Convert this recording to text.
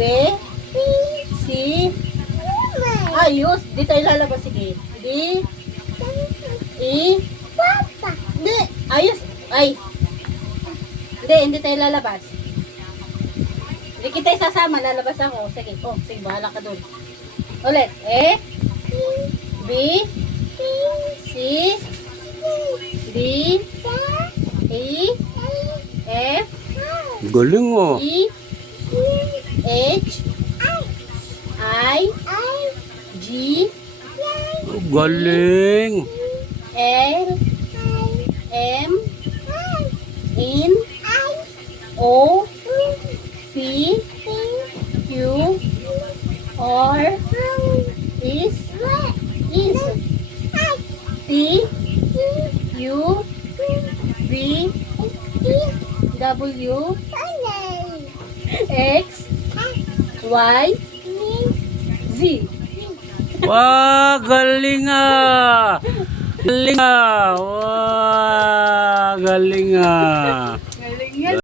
B, C, ayos, di tayo lalabas, sige. D, E, hindi, ayos, ay, hindi tayo lalabas. Hindi kita isasama, lalabas ako. Sige, sige, bahala ka dun. Ulit, E, B, C, D, E, F, Galing oh. E, H, I, G, Galing. L, M, N, O, P, Q, R, S, T, U, V, W, X, Y, Z. Wah, galing ah. Galing ah. Wah, galing ah.